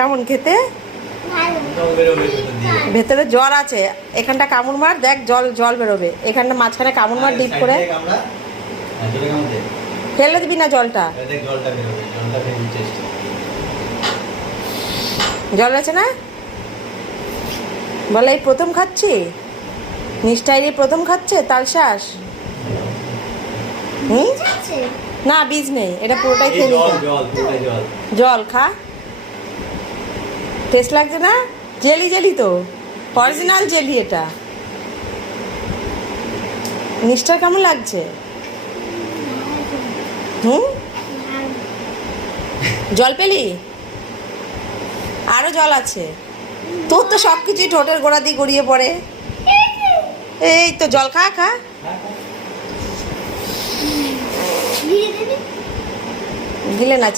কেমন খেতে? ভেতরে জল আছে, এখানটা কামড় মার, দেখ জল জল বেরোবে, এখানটা মাঝখানে কামড় মার ডিপ করে। ফেলে দিবি না জলটা। জল আছে না? বলে এই প্রথম খাচ্ছি, নিষ্ঠাই প্রথম খাচ্ছে তালশাঁস। না বীজ নেই, এটা পুরোটাই খেয়ে নিতে। জল খা, টেস্ট লাগছে না? জেলি জেলি তো, অরিজিনাল জেলি এটা। নিষ্ঠার কেমন লাগছে? জল পেলি? আরো জল আছে, তোর তো সব কিছুই ঠোঁটের গোড়া দিয়ে গড়িয়ে পড়ে। এই তো জল খা খা। দিলে না।